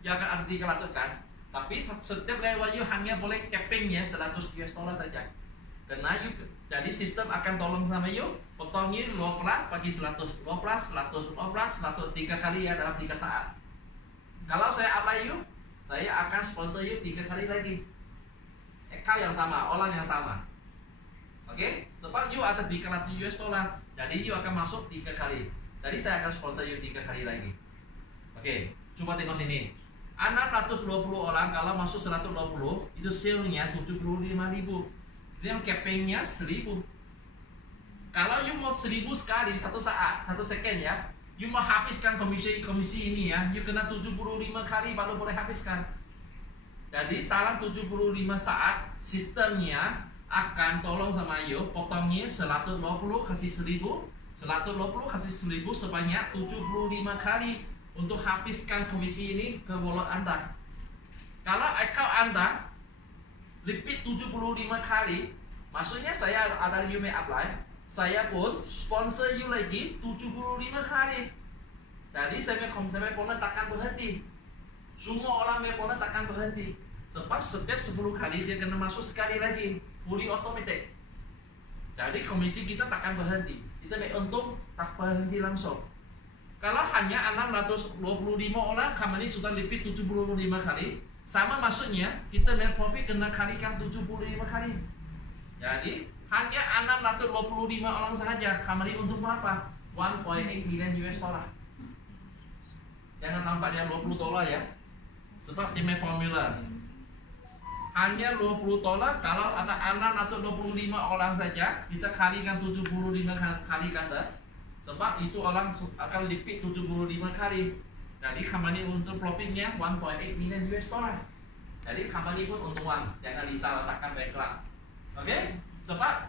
you akan ada 300 kan. Tapi setiap lewat you hanya boleh cappingnya $100 saja. Karena you, jadi sistem akan tolong sama you, potongnya 12 bagi 100, 12, 100, 12, 100, 3 kali ya dalam 3 saat. Kalau saya apply you, saya akan sponsor you 3 kali lagi. Account yang sama, orang yang sama. Oke? Sebab you ada 300 US dollar, jadi you akan masuk 3 kali. Jadi saya akan sponsor you 3 kali lagi. Oke, coba tengok sini. 620 orang kalau masuk 120, itu sale-nya 75.000. Yang capping-nya 1.000. Kalau you mau 1.000 sekali 1 saat, 1 second ya, you mau habiskan komisi ini ya, you kena 75 kali baru boleh habiskan. Jadi dalam 75 saat sistemnya akan tolong sama you potongnya 120 kasih 1.000, 120 kasih 1.000 sebanyak 75 kali untuk habiskan komisi ini ke wallet Anda. Kalau account Anda repeat 75 kali, maksudnya saya ada you may apply, saya pun sponsor you lagi 75 kali. Jadi saya punya takkan berhenti. Semua orang punya takkan berhenti. Sebab setiap 10 kali dia kena masuk sekali lagi, fully automatic. Jadi komisi kita takkan berhenti. Kita untung tak berhenti langsung. Kalau hanya 625 orang, company sudah repeat 75 kali, sama maksudnya kita profit kena kalikan 75 kali. Jadi hanya 625 orang saja, company untung berapa? 1.8 million US dollar. Jangan nampak dia $20 ya. Sebab dia formula. Hanya $20 kalau ada 625 orang saja, kita kalikan 75 kali kata. Sebab itu orang akan repeat 75 kali. Jadi company untuk profitnya 1.8 million US dollar. Jadi company pun untungan, jangan risau takkan bankrupt. Oke? Sebab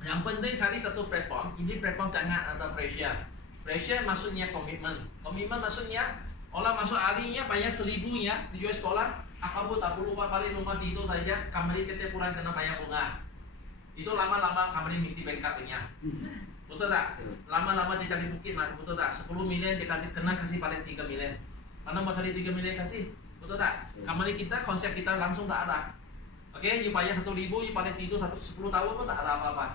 yang penting cari satu platform. Ini platform jangan ada pressure. Pressure maksudnya komitmen. Komitmen maksudnya orang masuk harinya bayar 1.000 ya US dollar. Aku tak perlu balik rumah tidur saja. Company setiap bulan kena bayar bunga. Itu lama-lama company mesti bankrupt-nya. Betul tak? Lama-lama dia cari bukit mah, betul tak? 10 million dia kena kasih paling 3 million. Mana mau cari 3 million kasih? Betul tak? Company kita, konsep kita langsung tak ada. Oke, you bayar 1.000, you paling tidur 10 tahun pun tak ada apa-apa.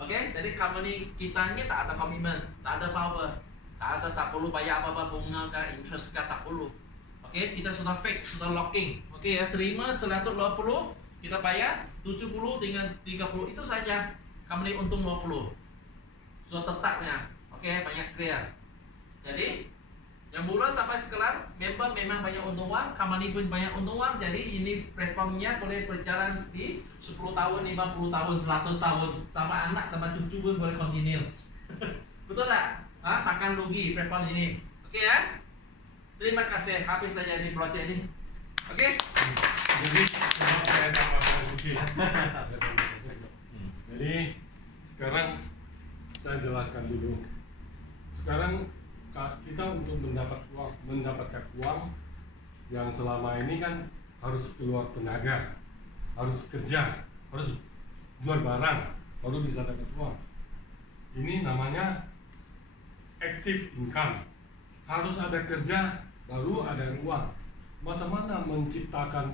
Oke, jadi company kita ini tak ada komitmen, tak ada power, tak perlu bayar apa-apa bunga ke interest ke tak perlu. Oke, kita sudah fake, sudah locking. Oke ya, terima 120, kita bayar 70 dengan 30 itu saja. Company untung 20. Sudah tetapnya. Oke, banyak clear. Jadi yang bulan sampai sekarang member memang banyak untungan, company pun banyak untungan. Jadi ini platformnya boleh berjalan di 10 tahun, 50 tahun, 100 tahun. Sama anak, sama cucu pun boleh continue. Betul tak? Takkan rugi platform ini. Oke ya? Terima kasih, habis saja di project ini. Oke? Jadi saya tambahkan sedikit. Jadi sekarang saya jelaskan dulu. Sekarang kita untuk mendapatkan uang yang selama ini kan harus keluar tenaga, harus kerja, harus jual barang, baru bisa dapat uang. Ini namanya active income. Harus ada kerja, baru ada uang. Macam mana menciptakan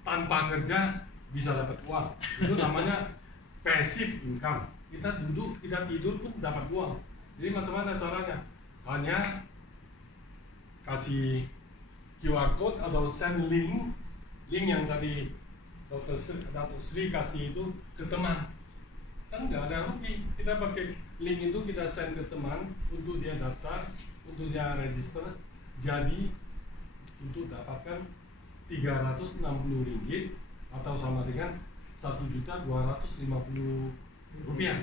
tanpa kerja bisa dapat uang? Itu namanya passive income. Kita duduk, kita tidur pun dapat uang. Jadi macam mana caranya? Hanya kasih QR code atau send link yang tadi Dr. Sri kasih itu ke teman. Kan nggak ada rugi. Kita pakai link itu, kita send ke teman untuk dia daftar, untuk dia register. Jadi untuk dapatkan 360 ringgit atau sama dengan 1.250.000 rupiah.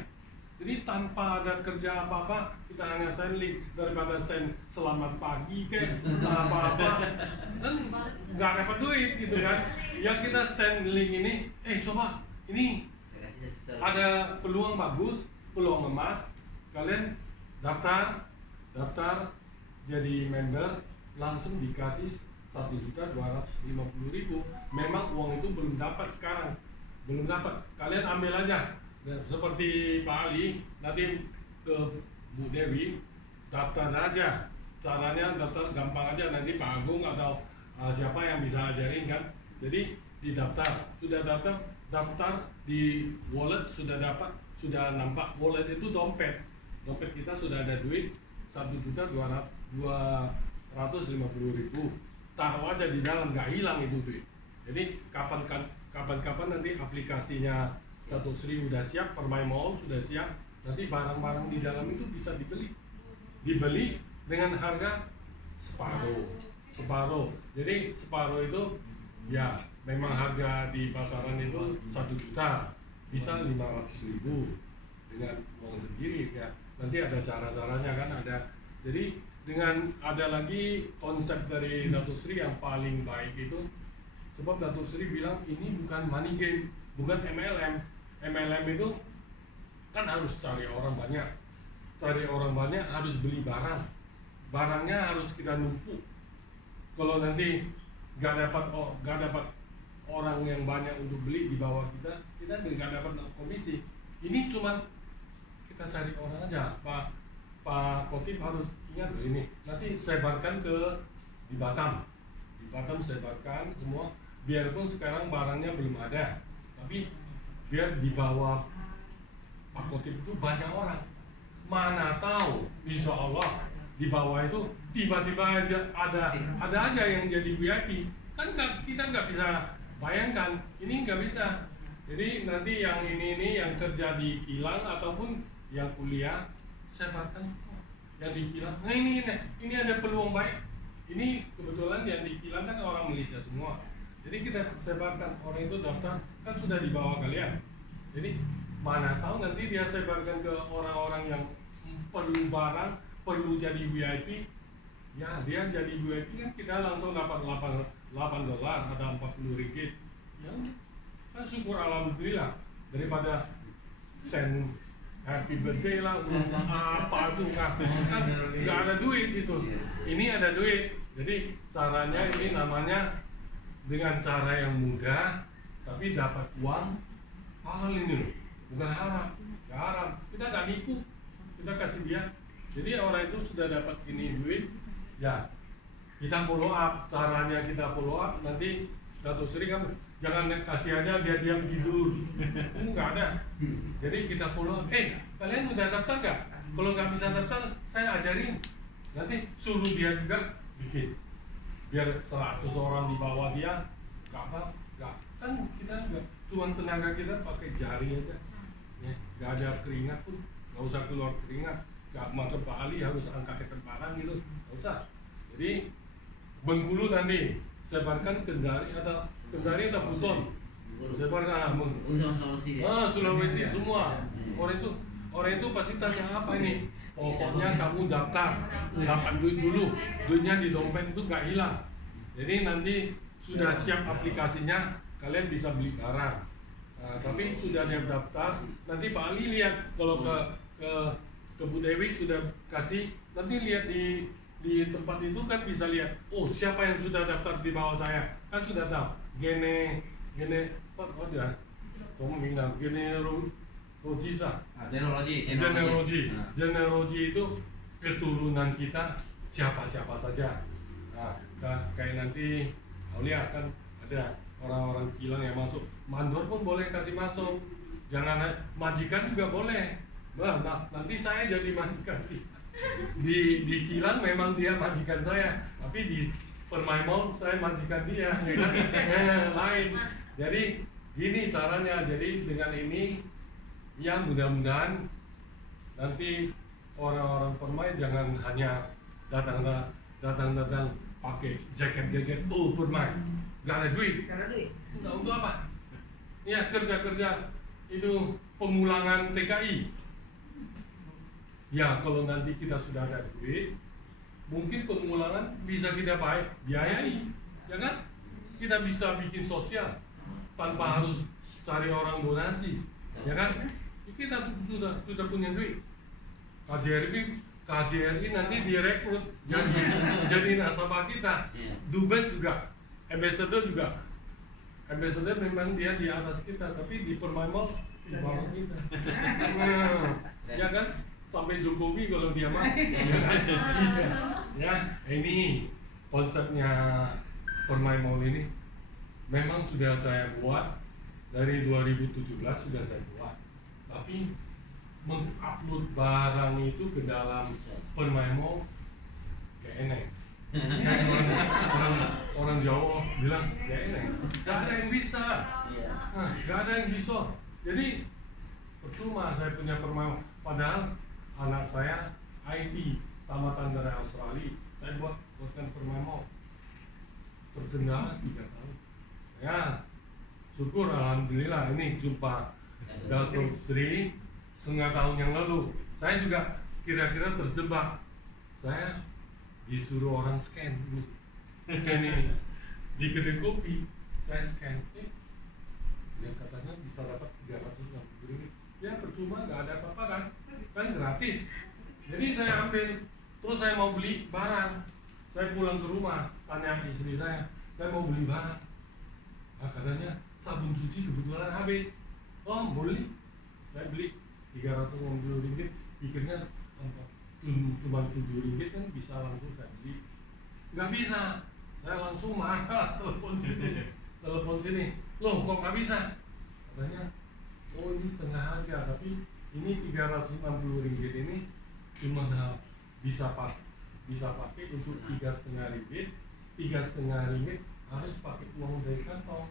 Jadi tanpa ada kerja apa-apa, kita hanya send link, daripada send selamat pagi ke apa-apa, kan nggak dapat duit gitu kan. Yang kita send link ini, coba ini ada peluang bagus, peluang emas, kalian daftar jadi member, langsung dikasih 1.250.000. Memang uang itu belum dapat sekarang, belum dapat. Kalian ambil aja. Nah, seperti Pak Ali, nanti ke Bu Dewi, daftar aja. Caranya daftar gampang aja, nanti Pak Agung atau siapa yang bisa ajarin kan. Jadi didaftar, sudah daftar di wallet, sudah dapat, sudah nampak wallet itu dompet kita sudah ada duit 1.250.000. Taruh aja di dalam, nggak hilang itu duit. Jadi kapan-kapan nanti aplikasinya Dato' Sri udah siap, Permai Mall sudah siap, nanti barang-barang di dalam itu bisa dibeli dengan harga separuh. Jadi separuh itu ya memang harga di pasaran itu 1 juta, bisa 500.000 dengan uang sendiri ya. Nanti ada cara-caranya kan ada. Jadi dengan ada lagi konsep dari Dato' Sri yang paling baik itu, sebab Dato' Sri bilang ini bukan money game, bukan MLM. MLM itu kan harus cari orang banyak harus beli barangnya harus kita numpuk. Kalau nanti nggak dapat orang yang banyak untuk beli di bawah kita nggak dapat komisi. Ini cuma kita cari orang aja. Pak Kotip harus ingat ini, nanti sebarkan di Batam sebarkan semua, biarpun sekarang barangnya belum ada, tapi biar di bawah Pak Kotip itu banyak orang. Mana tahu, insya Allah di bawah itu tiba-tiba aja ada aja yang jadi VIP. Kan kita nggak bisa bayangkan, ini nggak bisa. Jadi nanti yang ini yang kerja di kilang ataupun yang kuliah, sebarkan semua. Yang di kilang, nah ini ada peluang baik. Ini kebetulan yang di kilang kan orang Malaysia semua. Jadi kita sebarkan, orang itu daftar, kan sudah di bawah kalian. Jadi mana tahu nanti dia sebarkan ke orang-orang yang perlu barang, perlu jadi VIP. Ya dia jadi VIP kan kita langsung dapat $8 atau 40 ringgit. Ya kan syukur alhamdulillah, daripada send happy birthday lah, apa tuh kan nggak ada duit itu. Ini ada duit. Jadi caranya ini namanya dengan cara yang mudah, tapi dapat uang halal ini loh, bukan haram, nggak haram. Kita nggak nipu, kita kasih dia. Jadi orang itu sudah dapat ini duit, ya kita follow up. Caranya kita follow up, nanti Dato' Sri kan jangan kasih aja dia diam tidur, nggak ada. Jadi kita follow up. Kalian udah daftar nggak? Kalau nggak bisa daftar, saya ajarin. Nanti suruh dia juga bikin. Biar 100 orang di bawah dia, nggak kan kita cuma tenaga kita pakai jari aja, nggak ada keringat pun, nggak usah keluar keringat, nggak macam Pak Ali harus angkat ketebalan gitu, nggak usah. Jadi Bengkulu nanti sebarkan Kendari atau Buton, sebarkan Sulawesi semua. Orang itu pasti tanya apa ini? Pokoknya kamu daftar, dapat duit dulu, duitnya di dompet itu nggak hilang. Jadi nanti sudah siap aplikasinya, kalian bisa beli barang. Nah, tapi sudah dia daftar, nanti Pak Ali lihat kalau ke Bu Dewi sudah kasih, nanti lihat di tempat itu kan bisa lihat, oh siapa yang sudah daftar di bawah saya, kan sudah tahu. Gene apa dia? Kamu bilang genealogi itu keturunan kita siapa saja. Nah, kayak nanti Aulia kan ada orang-orang kilang yang masuk, mandor pun boleh kasih masuk, jangan majikan juga boleh. Nah, nanti saya jadi majikan di kilang memang dia majikan saya, tapi di Permai Mall saya majikan dia, ya kan? Lain. Jadi gini sarannya, jadi dengan ini ya mudah-mudahan nanti orang-orang Permai jangan hanya datang pakai jaket Permai, gak ada duit. Nggak untuk apa? Ya kerja itu pemulangan TKI. Ya kalau nanti kita sudah ada duit, mungkin pemulangan bisa kita biayai, ya kan? Kita bisa bikin sosial tanpa harus cari orang donasi, ya kan? Kita sudah punya duit. KJRI nanti direkrut jadi nasabah kita. Dubes juga, ambassador juga. Ambassador memang dia di atas kita, tapi di Permai Mall di bawah kita. Ya kan? Sampai Jokowi kalau dia mau. Ya, ini konsepnya Permai Mall ini memang sudah saya buat dari 2017 sudah saya buat. Tapi mengupload barang itu ke dalam Permai Mall kayak enak. Orang Jawa bilang ya enak. Gak ada yang bisa. Gak ada yang bisa. Jadi percuma saya punya Permai Mall. Padahal anak saya IT tamatan dari Australia, saya buatkan Permai Mall. Terkendala 3 tahun. Ya, syukur alhamdulillah ini jumpa Datuk Sri setengah tahun yang lalu. Saya juga kira-kira terjebak. Saya disuruh orang scan ini di kedai kopi. Saya scan, dia katanya bisa dapat 360 ringgit. Ya percuma, nggak ada apa-apa kan gratis. Jadi saya ambil, terus saya mau beli barang. Saya pulang ke rumah, tanya istri saya mau beli barang. Nah, katanya sabun cuci kebetulan habis. Oh beli, saya beli 360 ringgit. Pikirnya cuma 7 ringgit kan bisa langsung saya beli. Nggak bisa, saya langsung marah, telepon sini. Loh kok nggak bisa? Katanya, oh ini setengah harga, tapi ini 360 ringgit ini cuma bisa pakai untuk 3,5 ringgit. 3,5 ringgit harus pakai uang dari kantong.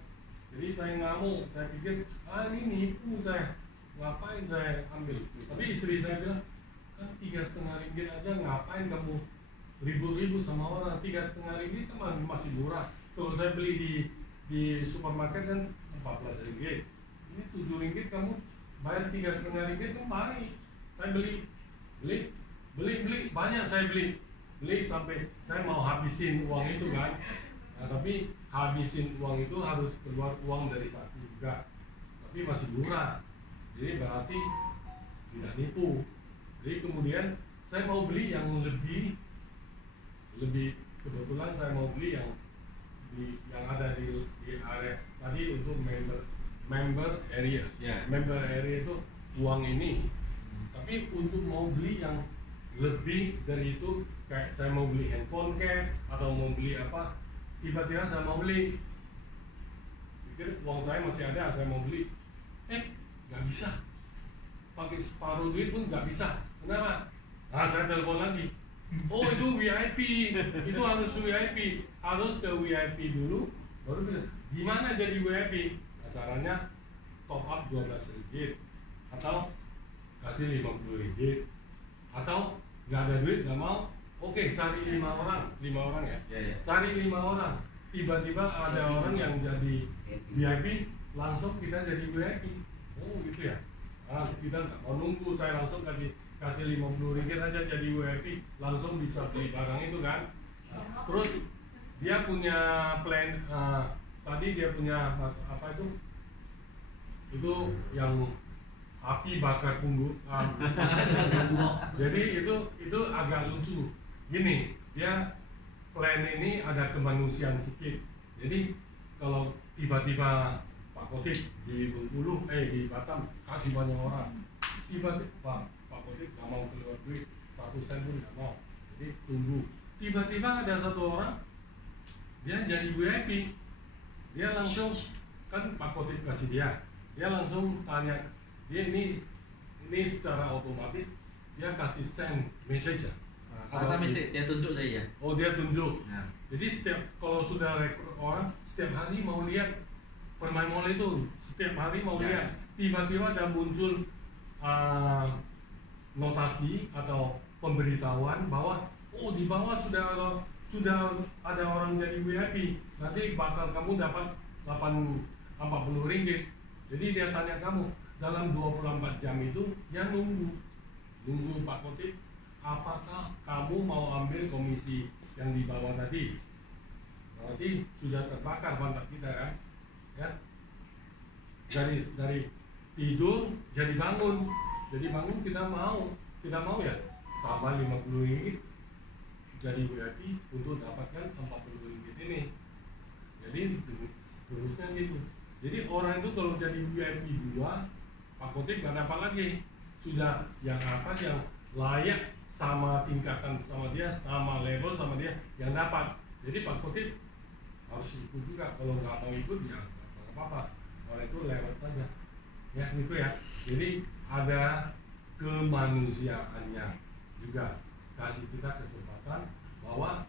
Jadi saya ngamuk, saya pikir ini nipu saya, ngapain saya ambil? Tapi istri saya bilang, kan 3,5 ringgit aja ngapain kamu ribut-ribut sama orang? 3,5 ringgit kan masih murah. Kalau saya beli di supermarket kan 14 ringgit. Ini 7 ringgit kamu bayar 3,5 ringgit kan baik. Saya beli banyak, saya beli sampai saya mau habisin uang itu kan. Nah, tapi habisin uang itu harus keluar uang dari saku juga, tapi masih murah, jadi berarti tidak nipu. Jadi kemudian saya mau beli yang lebih kebetulan saya mau beli yang ada di area tadi untuk member area. Member area itu uang ini, tapi untuk mau beli yang lebih dari itu, kayak saya mau beli handphone atau mau beli apa, tiba-tiba saya mau beli, pikir uang saya masih ada, saya mau beli, nggak bisa, pakai separuh duit pun nggak bisa. Kenapa? Nah saya telepon lagi, oh itu VIP, itu harus VIP, harus ke VIP dulu, baru bilang, gimana jadi VIP? Nah, caranya top up 12 ringgit, atau kasih 50 ringgit, atau nggak ada duit, nggak mau, oke cari 5 orang ya, cari 5 orang, tiba-tiba ada orang yang jadi VIP, langsung kita jadi VIP. Oh gitu ya. Nah, kita nggak mau nunggu, saya langsung kasih 50 ringgit aja jadi VIP, langsung bisa beli barang itu kan. Nah, terus dia punya plan, tadi dia punya apa itu itu yang api bakar punggung. Jadi itu agak lucu. Gini, dia plan ini ada kemanusiaan sedikit. Jadi kalau tiba-tiba Pak Kotik di Bengkulu, di Batam kasih banyak orang, tiba-tiba Pak Kotik nggak mau keluar duit 1 sen pun nggak mau. Jadi tunggu. Tiba-tiba ada satu orang dia jadi VIP, dia langsung kan Pak Kotik kasih dia langsung tanya dia ini secara otomatis dia kasih send message ya. Kata message dia tunjuk saja. Oh dia tunjuk. Ya. Jadi kalau sudah rekrut orang setiap hari mau lihat permain mall itu, setiap hari mau lihat, tiba-tiba ada muncul notasi atau pemberitahuan bahwa di bawah sudah ada orang jadi VIP, nanti bakal kamu dapat 40 ringgit. Jadi dia tanya kamu dalam 24 jam itu dia nunggu Pak Kotik, apakah kamu mau ambil komisi yang di bawah tadi? Berarti sudah terbakar pantat kita kan? Ya. Dari tidur jadi bangun kita mau ya tambah 50 ringgit jadi VIP untuk dapatkan 40 ringgit ini. Jadi seterusnya gitu. Jadi orang itu kalau jadi VIP 2, Pak Kotik nggak dapat lagi. Sudah yang atas yang layak sama tingkatan sama dia, sama level sama dia yang dapat. Jadi Pak Kotik harus ikut juga. Kalau nggak mau ikut ya nggak apa-apa. Orang itu lewat saja. Ya gitu ya. Jadi ada kemanusiaannya juga. Kasih kita kesempatan bahwa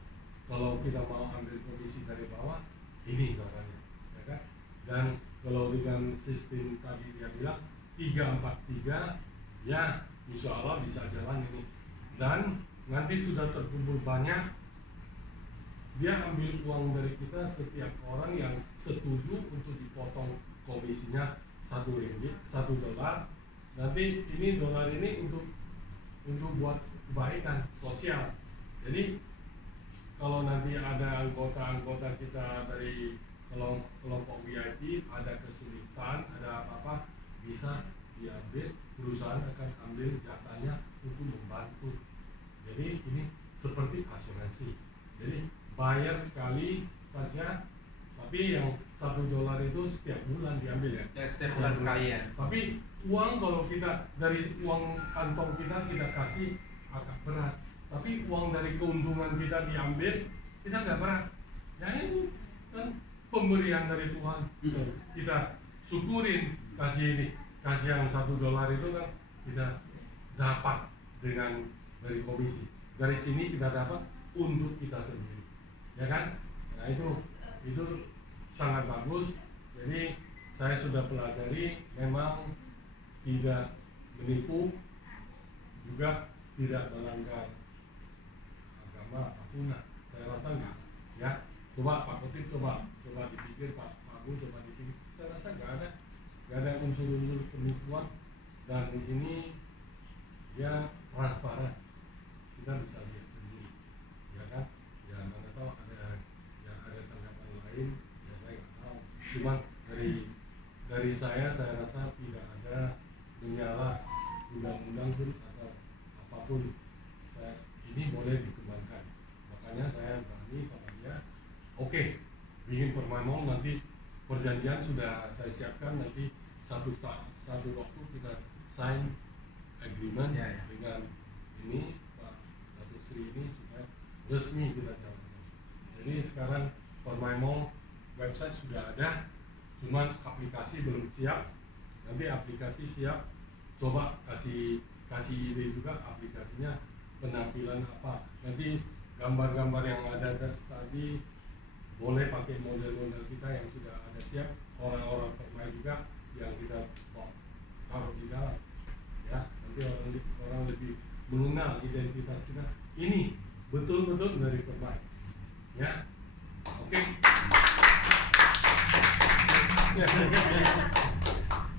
kalau kita mau ambil komisi dari bawah, ini caranya, ya kan? Dan kalau dengan sistem tadi dia bilang 3-4-3, ya insya Allah bisa jalan ini. Dan nanti sudah terkumpul banyak, dia ambil uang dari kita setiap orang yang setuju untuk dipotong komisinya $1. Nanti ini dolar ini untuk buat kebaikan sosial. Jadi kalau nanti ada anggota kita dari kelompok VIP ada kesulitan, ada apa-apa, bisa diambil, perusahaan akan ambil jatahnya untuk membantu. Jadi ini seperti asuransi. Jadi bayar sekali saja, tapi yang $1 itu setiap bulan diambil ya. Setiap bulan sekali ya. Tapi uang kalau kita dari uang kantong kita kasih agak berat. Tapi uang dari keuntungan kita diambil, kita nggak berat. Ya ini kan pemberian dari Tuhan. Kita syukurin kasih yang $1 itu kan kita dapat dari komisi. Dari sini kita dapat untuk kita sendiri, ya kan? Nah itu sangat bagus. Jadi saya sudah pelajari, memang tidak menipu, juga tidak melanggar agama apapun. Saya rasa enggak, ya. Coba Pak Kotik coba dipikir, Pak Agung coba dipikir. Saya rasa enggak ada unsur-unsur penipuan, dan ini ya transparan. Kita bisa lihat sendiri, ya kan? Ya mana tahu ada tanggapan lain, ya saya nggak tahu. Cuma dari saya rasa tidak ada menyala undang-undang pun atau apapun. Ini boleh dikembangkan. Makanya saya berani sama dia. Oke, bikin permain mall, nanti perjanjian sudah saya siapkan, nanti satu waktu kita sign agreement dengan ini Pak Datuk Sri ini supaya resmi kita jalankan. Jadi sekarang permain mall website sudah ada, cuman aplikasi belum siap. Nanti aplikasi siap, coba kasih ide juga aplikasinya penampilan apa. Nanti gambar-gambar yang ada tadi boleh pakai model-model kita yang sudah ada siap, orang-orang permain juga yang kita taruh di dalam, ya. Nanti orang lebih mengenal identitas kita. Ini betul-betul dari permain, ya. Oke.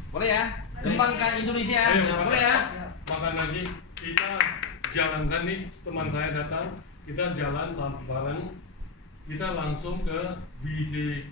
Boleh ya, kembangkan Indonesia. Ayo, boleh ya. Makan lagi, kita jalankan nih, teman saya datang, kita jalan bareng, kita langsung ke BJ